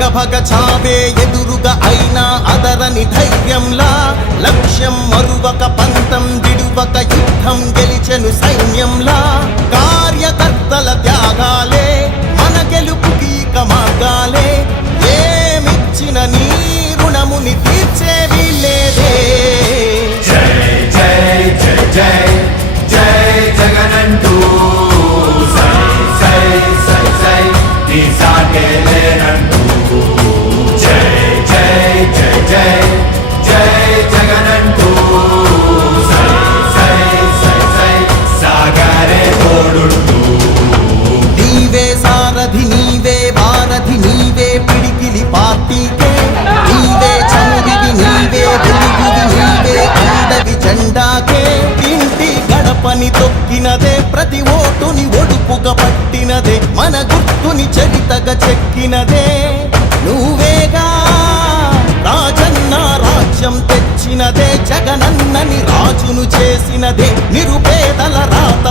భగభగ చావే ఎదురుగా అయినా అదరని ధైర్యంలా లక్ష్యం మరువక పంతం దిడువక యుద్ధం గెలిచెను సైన్యంలా తొక్కినదే ప్రతి ఓటుని ఒడుపుగా పట్టినదే మన గుర్తుని చరితగా చెక్కినదే నువ్వేగా రాజన్న రాజ్యం తెచ్చినదే జగనన్నని రాజును చేసినదే నిరుపేదల రాత